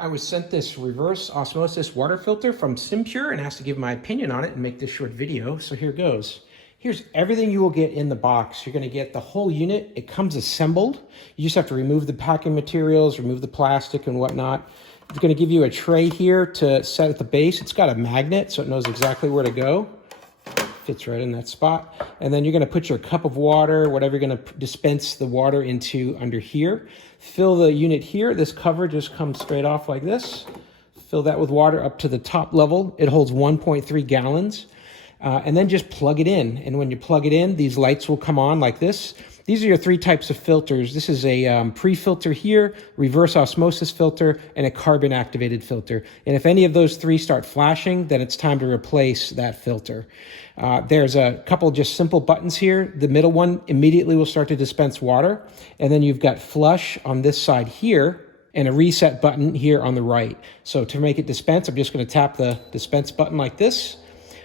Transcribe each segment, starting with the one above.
I was sent this reverse osmosis water filter from SimPure and asked to give my opinion on it and make this short video, so here goes. Here's everything you will get in the box. You're going to get the whole unit. It comes assembled. You just have to remove the packing materials, remove the plastic and whatnot. It's going to give you a tray here to set at the base. It's got a magnet, so it knows exactly where to go. Fits right in that spot. And then you're going to put your cup of water, whatever you're going to dispense the water into under here. Fill the unit here. This cover just comes straight off like this. Fill that with water up to the top level. It holds 1.3 gallons. And then just plug it in. And when you plug it in, these lights will come on like this. These are your three types of filters. This is a pre-filter here, reverse osmosis filter, and a carbon activated filter. And if any of those three start flashing, then it's time to replace that filter. There's a couple just simple buttons here. The middle one immediately will start to dispense water. And then you've got flush on this side here and a reset button here on the right. So to make it dispense, I'm just going to tap the dispense button like this.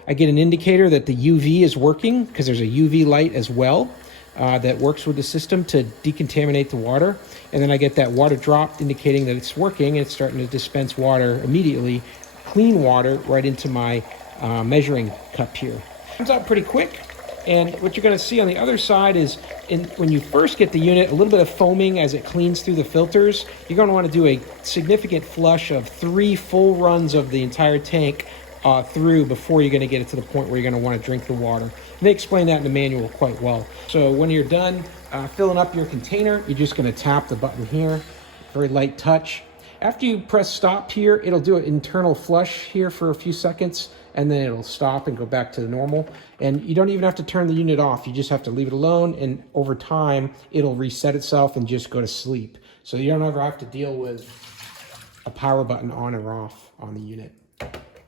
I get an indicator that the UV is working because there's a UV light as well that works with the system to decontaminate the water. And then I get that water drop indicating that it's working and it's starting to dispense water immediately, clean water right into my measuring cup here. Comes out pretty quick. And what you're going to see on the other side is when you first get the unit, a little bit of foaming as it cleans through the filters. You're going to want to do a significant flush of 3 full runs of the entire tank through before you're going to get it to the point where you're going to want to drink the water. And they explain that in the manual quite well. So when you're done filling up your container, you're just going to tap the button here, very light touch. After you press stop here, it'll do an internal flush here for a few seconds, and then it'll stop and go back to the normal. And you don't even have to turn the unit off. You just have to leave it alone, and over time, it'll reset itself and just go to sleep. So you don't ever have to deal with a power button on or off on the unit.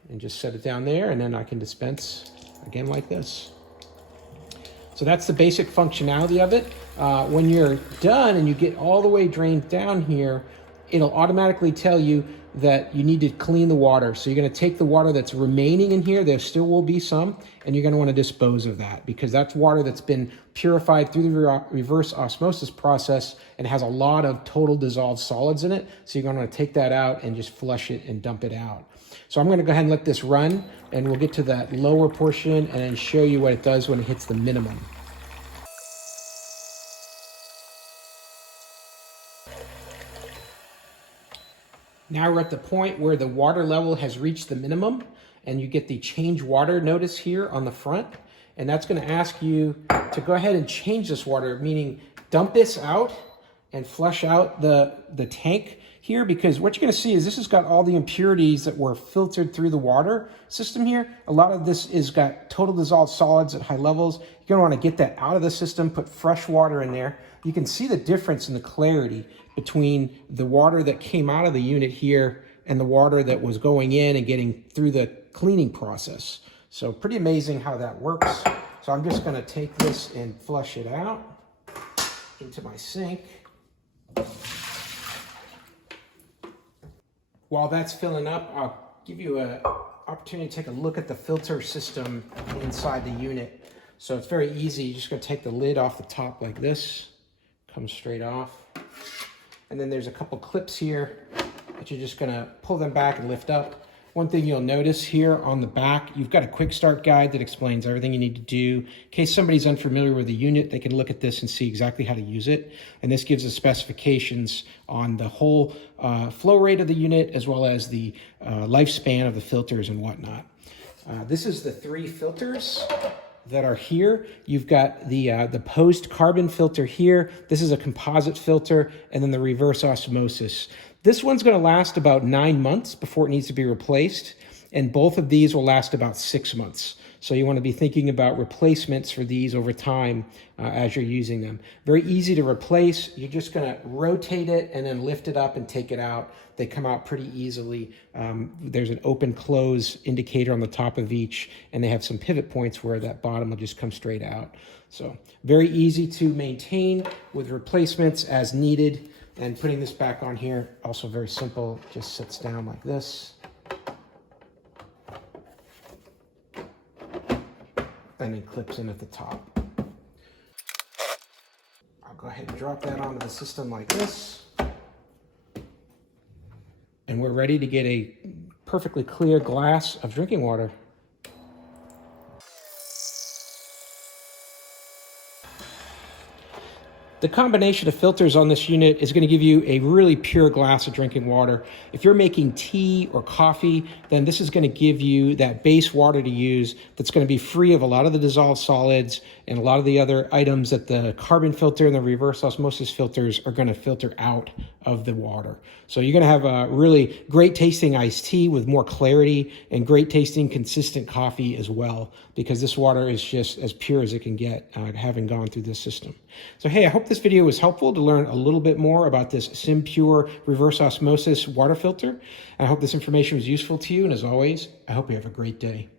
And just set it down there, and then I can dispense again like this. So that's the basic functionality of it. When you're done and you get all the way drained down here, it'll automatically tell you that you need to clean the water. So you're going to take the water that's remaining in here, there still will be some, and you're going to want to dispose of that because that's water that's been purified through the reverse osmosis process and has a lot of total dissolved solids in it. So you're going to want to take that out and just flush it and dump it out. So I'm going to go ahead and let this run, and we'll get to that lower portion and then show you what it does when it hits the minimum. Now we're at the point where the water level has reached the minimum, and you get the change water notice here on the front. And that's going to ask you to go ahead and change this water, meaning dump this out and flush out the tank here, because what you're going to see is this has got all the impurities that were filtered through the water system here. A lot of this is got total dissolved solids at high levels. You're going to want to get that out of the system, put fresh water in there. You can see the difference in the clarity between the water that came out of the unit here and the water that was going in and getting through the cleaning process. So pretty amazing how that works. So I'm just going to take this and flush it out into my sink. While that's filling up, I'll give you an opportunity to take a look at the filter system inside the unit. So it's very easy. You're just going to take the lid off the top like this, comes straight off. And then there's a couple clips here that you're just going to pull them back and lift up. One thing you'll notice here on the back, you've got a quick start guide that explains everything you need to do. In case somebody's unfamiliar with the unit, they can look at this and see exactly how to use it. And this gives us specifications on the whole flow rate of the unit, as well as the lifespan of the filters and whatnot. This is the 3 filters that are here. You've got the post carbon filter here. This is a composite filter, and then the reverse osmosis. This one's going to last about 9 months before it needs to be replaced, and both of these will last about 6 months. So you want to be thinking about replacements for these over time as you're using them. Very easy to replace. You're just going to rotate it and then lift it up and take it out. They come out pretty easily. There's an open close indicator on the top of each, and they have some pivot points where that bottom will just come straight out. So very easy to maintain with replacements as needed. And putting this back on here, also very simple, just sits down like this. And then clips in at the top. I'll go ahead and drop that onto the system like this. And and we're ready to get a perfectly clear glass of drinking water. The combination of filters on this unit is going to give you a really pure glass of drinking water. If you're making tea or coffee, then this is going to give you that base water to use that's going to be free of a lot of the dissolved solids and a lot of the other items that the carbon filter and the reverse osmosis filters are going to filter out of the water. So you're going to have a really great tasting iced tea with more clarity and great tasting consistent coffee as well, because this water is just as pure as it can get having gone through this system. So hey, I hope this video was helpful to learn a little bit more about this SimPure reverse osmosis water filter. I hope this information was useful to you, and as always, I hope you have a great day.